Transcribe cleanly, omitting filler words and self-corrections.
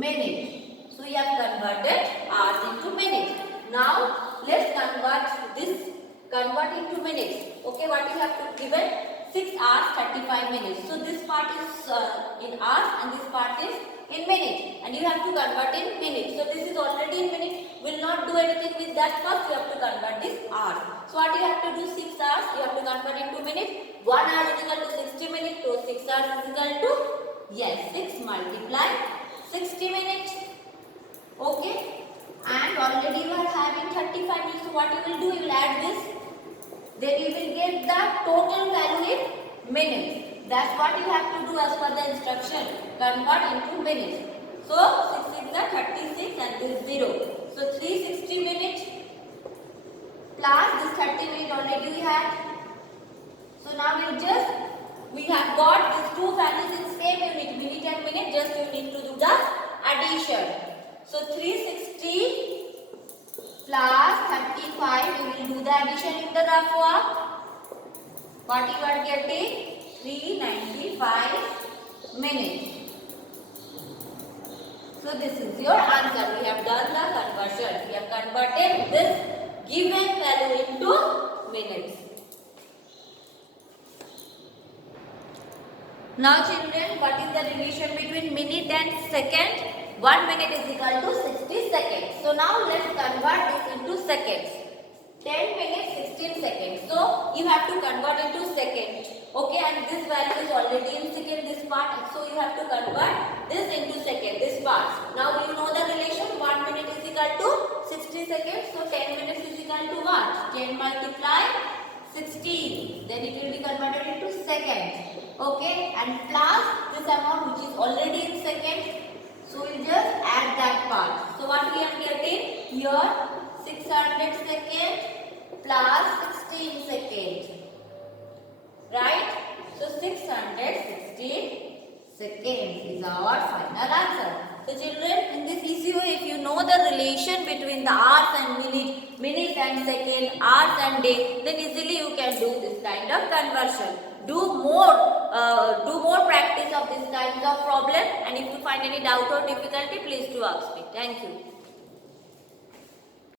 minute. So you have converted hours into minutes. Now let's convert into minutes. Okay, what you have to give it? 6 hours 35 minutes. So this part is in hours and this part is in minutes, and you have to convert in minutes. So this is already in minutes. Will not do anything with that. First you have to convert this hours. So what you have to do? 6 hours you have to convert into minutes. 1 hour is equal to 60 minutes. So 6 hours is equal to, yes, 6 multiply 60 minutes. Okay, and already you are having 35 minutes. So what you will do? You will add this. Then you will get the total value in minutes. That's what you have to do as per the instruction. Convert into minutes. So 6 is the 36 and this 0. So 360 minutes plus this 30 minutes already we had. So now we have got these two values in same unit, minute and minute. Just you need to do the addition. So 360 plus 35, we will do the addition in the rough work. What you are getting? 395 minutes. So this is your answer. We have done the conversion. We have converted this given value into minutes. Now children, what is the relation between minute and second? 1 minute is equal to 60 seconds. So now let's convert this into seconds. 10 minutes 16 seconds. So you have to convert into seconds. Okay, and this value is already in second, this part. So you have to convert this into second, this part. Now you know the relation. 1 minute is equal to 60 seconds. So 10 minutes is equal to what? 10 multiply 16. Then it will be converted into seconds. Okay, and plus this amount which is already in seconds. So we'll just add that part. So what we are getting here? 600 seconds plus 16 seconds. Right? So 616 seconds is our final answer. So children, in this easy way, if you know the relation between the hours and minute and second, hours and day, then easily you can do this kind of conversion. Do more practice of this kind of problem, and if you find any doubt or difficulty, please do ask me. Thank you.